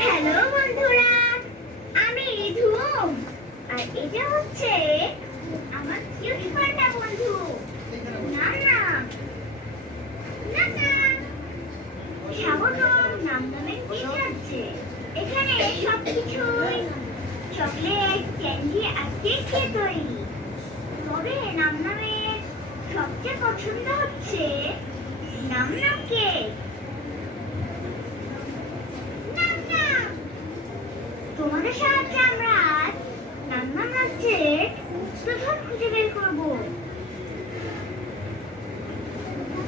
Hello বন্ধুরা, আমি ধুম। আর এটা হচ্ছে আমার কিউট পান্ডা বন্ধু। নাম নাম নাম নাম স্বাগতম। নাম নামে কি যাচ্ছে? এখানে সবকিছুই চকলেট, ক্যান্ডি আর কেক দিয়ে তৈরি। তবে নাম নামে সবচেয়ে পছন্দ হচ্ছে নাম নাম কেক। তোমাদের সাহায্যে আমরা আজ নাম রাজ্যের গুপ্তধন খুঁজে বের করব।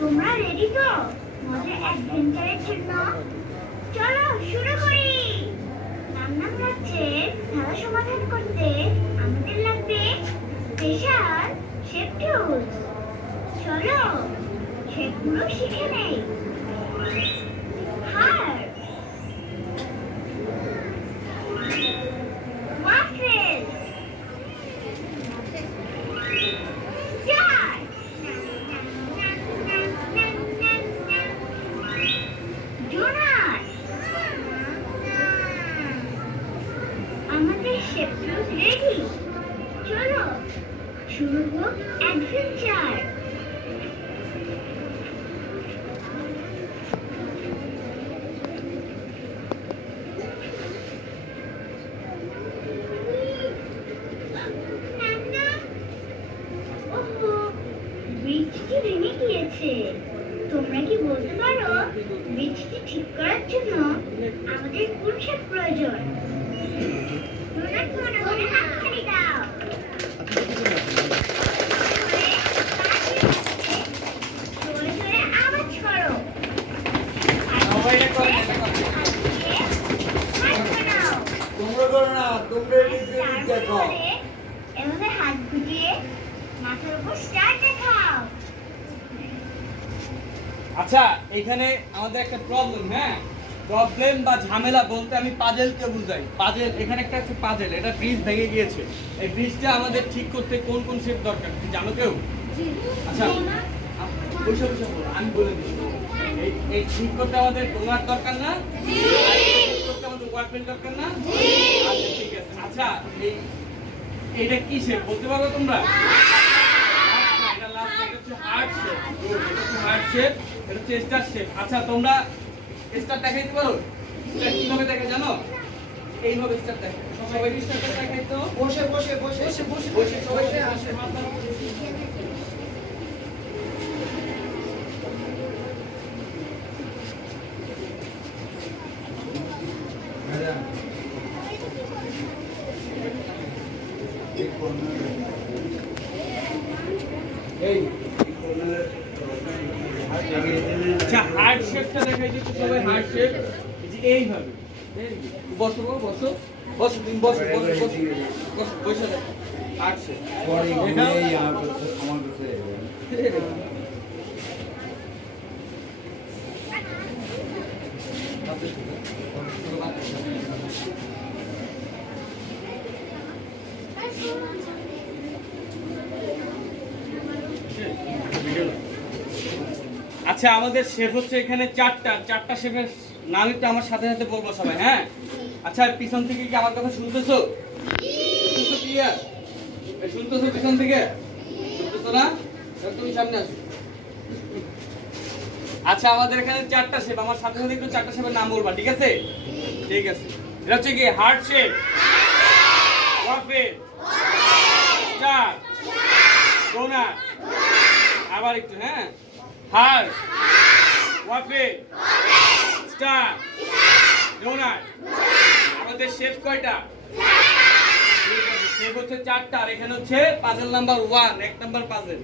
তোমরা রেডি তো মজার অ্যাডভেঞ্চারের জন্য? চলো শুরু করি। নাম রাজ্যের ধাঁধা সমাধান করতে আমাদের লাগবে স্পেশাল শেপ টুলস। চলো সেগুলো শিখে নেই। হার্ট, আমাদের শেপ টুলস রেডি। চলো শুরু হোক অ্যাডভেঞ্চার। ওহো, ব্রিজটি ভেঙে গিয়েছে। তোমরা কি বলতে পারো ব্রিজটি ঠিক করার জন্য আমাদের কোন শেপ প্রয়োজন? মনে মনে হাততালি দাও। জোরে জোরে আওয়াজ করো। তোমরা করো না, তোমরা দেখো। এভাবে হাত গুটিয়ে মাথার উপর স্টার দেখাও। আচ্ছা, এখানে আমাদের একটা প্রবলেম, হ্যাঁ, প্রবলেম বা ঝামেলা বলতে আমি পাজেলকে বুঝাই। পাজেল, এখানে একটা আছে পাজেল, এটা ব্রিজ ভেঙে গিয়েছে। এই ব্রিজটা আমাদের ঠিক করতে কোন কোন শেপ দরকার কি জানো কেউ? আচ্ছা, বসে বসে বলো, আমি বলে দিচ্ছি। এই ঠিক করতে আমাদের ডোনার দরকার না? জি। ঠিক করতে আমাদের ওয়ার্কবেঞ্চ দরকার না? জি। আচ্ছা ঠিক আছে। আচ্ছা, এইটা কি শেপ বলতে পারো তোমরা? Heart shape. এটা হচ্ছে হার্ট শেপ, এটা হচ্ছে স্টার শেপ। আচ্ছা, তোমরা স্টার দেখাইতে পারো? স্টার কিভাবে দেখে জানো? এইভাবে স্টার দেখে। সবাই স্টারটা দেখাইতো। বসে বসে বসে বসে বসে বসে সবাই আসে। এই আচ্ছা, হার্ট শেপটা দেখাই দিতে সবাই। হার্ট শেপ এইভাবে। বসো বসো বসো, তুমি বসো বসো বসো বসো, বসে দেখো হার্ট শেপ। পরে এই আমার কাছে আচ্ছা, আমাদের শেপ হচ্ছে এখানে চারটা শেপের নাম একটু আমার সাথে সাথে বলবো সবাই, হ্যাঁ? আচ্ছা, পিছন থেকে কি আমার কথা শুনতেছো? ক্লিয়ার? শুনতেছো পিছন থেকে? শুনতেছো না? তুমি সামনে আসো। আচ্ছা, আমাদের এখানে চারটা শেপ, আমার সাথে সাথে একটু চারটা শেপের নাম বলবা, ঠিক আছে? ঠিক আছে। এটা হচ্ছে কি heart shape, waffle, star, donut. আবার একটু, হ্যাঁ, হার্ট, ওয়াফেল, স্টার, ডোনাট। আমাদের শেপ কয়টা? ঠিক আছে, শেপ হচ্ছে চারটা। আর এখানে হচ্ছে পাজেল নাম্বার 1, এক নাম্বার পাজেল।